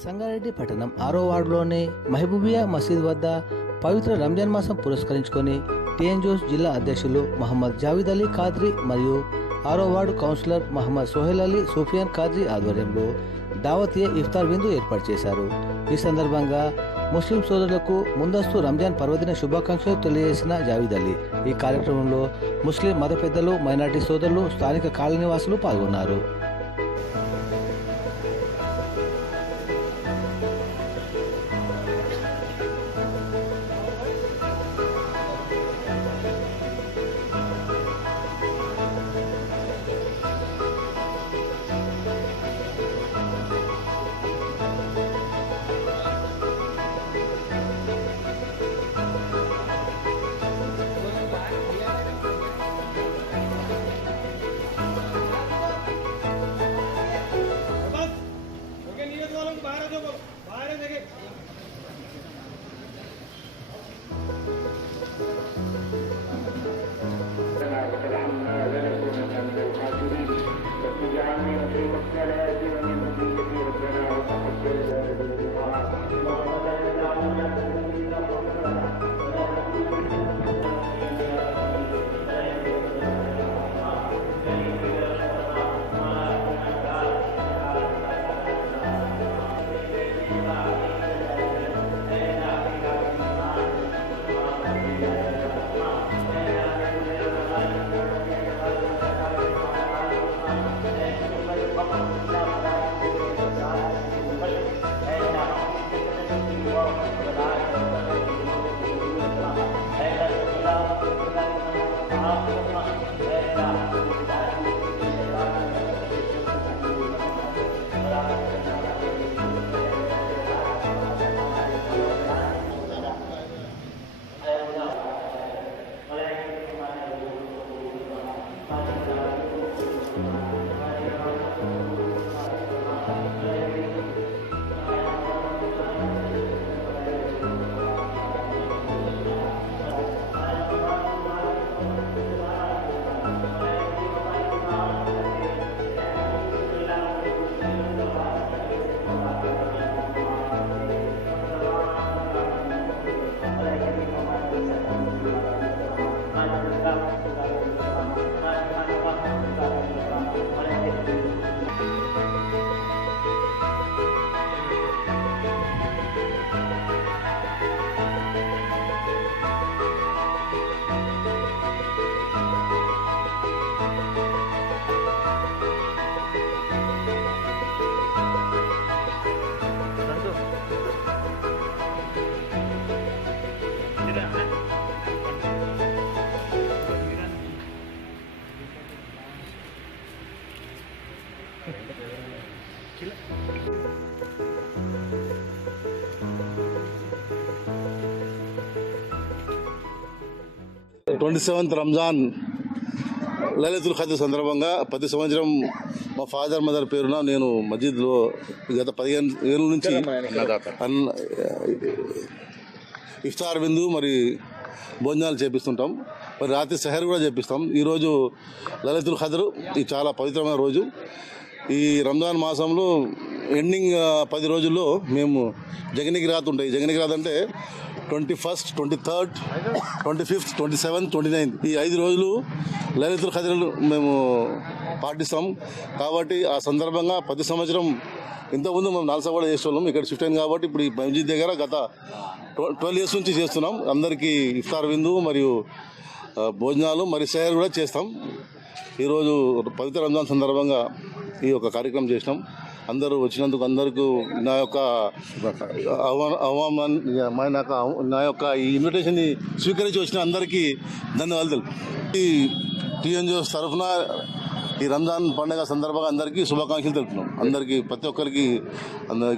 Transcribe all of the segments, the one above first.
సంగారెడ్డి పట్టణం 6వ వార్డులోని మహబూబియా మసీద్ వద్ద పవిత్ర రంజాన్ మాసం పురస్కరించుకొని టీఎన్జోస్ జిల్లా అధ్యక్షులు మహమ్మద్ జావీద్ అలీ ఖాద్రీ మరియు 6వ వార్డు కౌన్సిలర్ మహమ్మద్ సోహెల్ అలీ సూఫియాన్ ఖాద్రీ ఆధ్వర్యంలో దావతీయ ఇఫ్తార్ విందు ఏర్పాటు చేశారు. ఈ సందర్భంగా ముస్లిం సోదరులకు ముందస్తు రంజాన్ పర్వదిన శుభాకాంక్షలు తెలియజేసిన జావీద్ అలీ ఈ కార్యక్రమంలో ముస్లిం మత పెద్దలు, మైనార్టీ సోదరులు, స్థానిక కాలనీవాసులు పాల్గొన్నారు. రంజాన్ లైలతుల్ ఖద్ర్ సందర్భంగా ప్రతి సంవత్సరం మా ఫాదర్ మదర్ పేరున నేను మస్జిద్లో గత 15 ఏళ్ళ నుంచి ఇఫ్తార్ విందు మరి భోజనాలు చేపిస్తుంటాం. మరి రాత్రి సెహర్ కూడా చేపిస్తాం. ఈరోజు లైలతుల్ ఖద్ర్, ఇది చాలా పవిత్రమైన రోజు. ఈ రంజాన్ మాసంలో ఎండింగ్ 10 రోజుల్లో మేము జగనికి రాత్ ఉంటాయి. జగనికి రాత్ అంటే 21st, 23rd, 25th, 27th, 29th ఈ 5 రోజులు లైలతుల్ ఖద్ర్ మేము పాటిస్తాం. కాబట్టి ఆ సందర్భంగా ప్రతి సంవత్సరం ఇంతకుముందు మేము నాల్సా కూడా చేసేవాళ్ళం. ఇక్కడ షిఫ్ట్ అయింది కాబట్టి ఇప్పుడు ఈ మస్జిద్ దగ్గర గత 12 years నుంచి చేస్తున్నాం. అందరికీ ఇఫ్తార్ విందు మరియు భోజనాలు మరి సెహర్ కూడా చేస్తాం. ఈరోజు పవిత్ర రంజాన్ సందర్భంగా ఈ యొక్క కార్యక్రమం చేసినాం. అందరూ వచ్చినందుకు అందరికీ నా యొక్క ఈ ఇన్విటేషన్ని స్వీకరించి వచ్చిన అందరికీ ధన్యవాదాలు. ఈ టీఎన్జోస్ తరఫున ఈ రంజాన్ పండుగ సందర్భంగా అందరికీ శుభాకాంక్షలు తెలుపుతున్నాం. అందరికీ ప్రతి ఒక్కరికి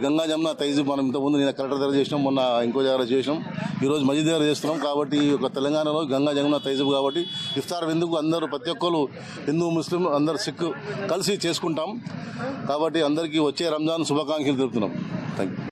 గంగా జమున తైజీబ్ మనం ఇంతకుముందు నేను కలెక్టర్ దగ్గర చేసినాం, మొన్న ఇంకో దగ్గర చేసినాం, ఈరోజు మస్జిద్ దగ్గర చేస్తున్నాం. కాబట్టి ఒక తెలంగాణలో గంగా జమున తైజీబ్ కాబట్టి ఇఫ్తార్ విందుకు అందరూ ప్రతి ఒక్కరు హిందూ, ముస్లిం, అందరు సిక్ కలిసి చేసుకుంటాం. కాబట్టి అందరికీ వచ్చే రంజాన్ శుభాకాంక్షలు తెలుపుతున్నాం. Thank you.